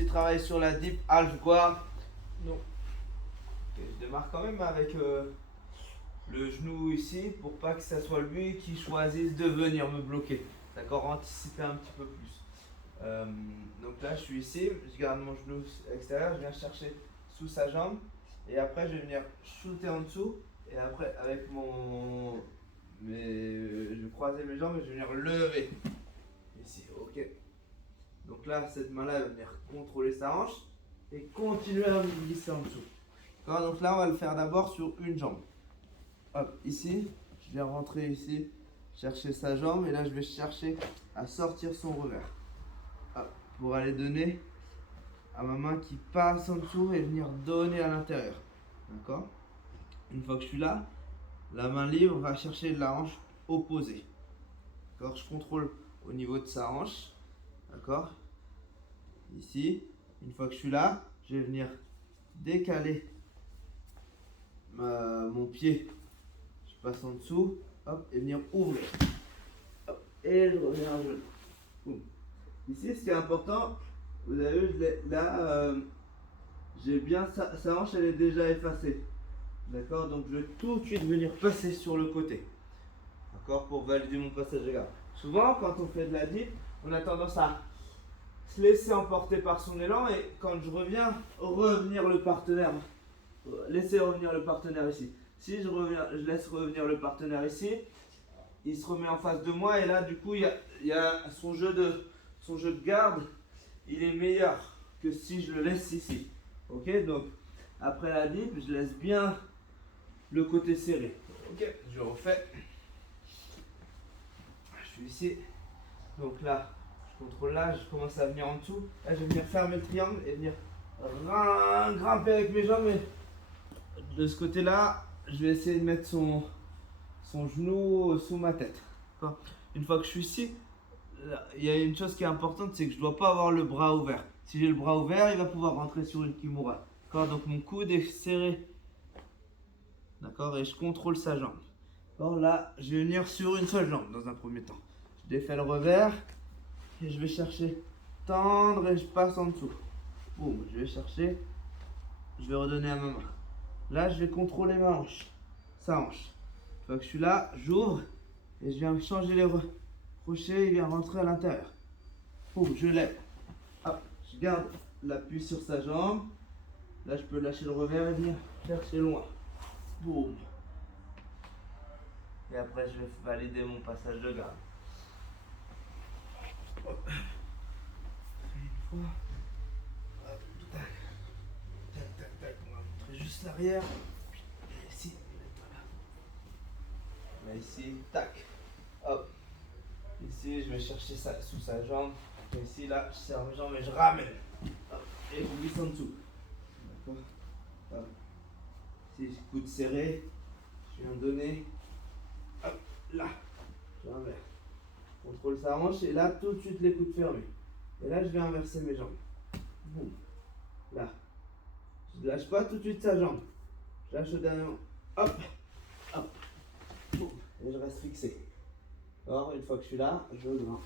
petit travail sur la dip, half squat. Donc, ok, je démarre quand même avec le genou ici pour pas que ça soit lui qui choisisse de venir me bloquer. D'accord, anticiper un petit peu plus. Donc là, je suis ici, je garde mon genou extérieur, je viens chercher sous sa jambe et après je vais venir shooter en dessous et après avec je vais croiser mes jambes et je vais venir lever ici, ok. Donc là, cette main-là elle va venir contrôler sa hanche et continuer à me glisser en dessous. D'accord, donc là, on va le faire d'abord sur une jambe. Hop, ici, je viens rentrer ici, chercher sa jambe et là, je vais chercher à sortir son revers. Hop, pour aller donner à ma main qui passe en dessous et venir donner à l'intérieur. D'accord? Une fois que je suis là, la main libre va chercher la hanche opposée. D'accord? Je contrôle au niveau de sa hanche. D'accord? Ici, une fois que je suis là, je vais venir décaler mon pied. Je passe en dessous, hop, et venir ouvrir. Hop, et je reviens à genoux. Boum. Ici, ce qui est important, vous avez vu, là, j'ai bien sa hanche, elle est déjà effacée. D'accord, donc je vais tout de suite venir passer sur le côté. D'accord, pour valider mon passage de garde. Souvent, quand on fait de la dip, on a tendance à se laisser emporter par son élan et quand je reviens, revenir le partenaire. Laisser revenir le partenaire ici. Si je laisse revenir le partenaire ici, il se remet en face de moi et là, du coup, il y a son jeu de garde, il est meilleur que si je le laisse ici. Ok, donc après la dip, je laisse bien le côté serré. Ok, je refais. Je suis ici. Donc là, je contrôle là, je commence à venir en dessous. Là, je vais venir fermer le triangle et venir grimper avec mes jambes. Et de ce côté-là, je vais essayer de mettre son genou sous ma tête. Une fois que je suis ici, il y a une chose qui est importante, c'est que je ne dois pas avoir le bras ouvert. Si j'ai le bras ouvert, il va pouvoir rentrer sur une kimura. Donc mon coude est serré. D'accord, et je contrôle sa jambe. Alors là, je vais venir sur une seule jambe dans un premier temps. Je défais le revers et je vais chercher tendre et je passe en dessous. Boum, je vais chercher, je vais redonner à ma main. Là, je vais contrôler ma hanche, sa hanche. Une fois que je suis là, j'ouvre et je viens changer les crochets, il vient rentrer à l'intérieur. Boum, je lève. Hop, je garde l'appui sur sa jambe. Là, je peux lâcher le revers et venir chercher loin. Boum. Et après, je vais valider mon passage de garde. Hop. Une fois. Hop, tac. Tac, tac, tac. On va montrer juste l'arrière. Et ici. Là, ici, tac. Hop. Ici, je vais chercher ça sous sa jambe. Et ici, là, je serre mes jambes et je ramène. Hop. Et je glisse en dessous. D'accord. Hop. Ici, coude serré. Je viens donner. Hop, là, j'inverse. Contrôle sa hanche et là, tout de suite les coudes fermés. Et là, je vais inverser mes jambes. Boum. Là. Je ne lâche pas tout de suite sa jambe. Je lâche le dernier. Hop, hop. Boum. Et je reste fixé. Alors, une fois que je suis là, je grimpe.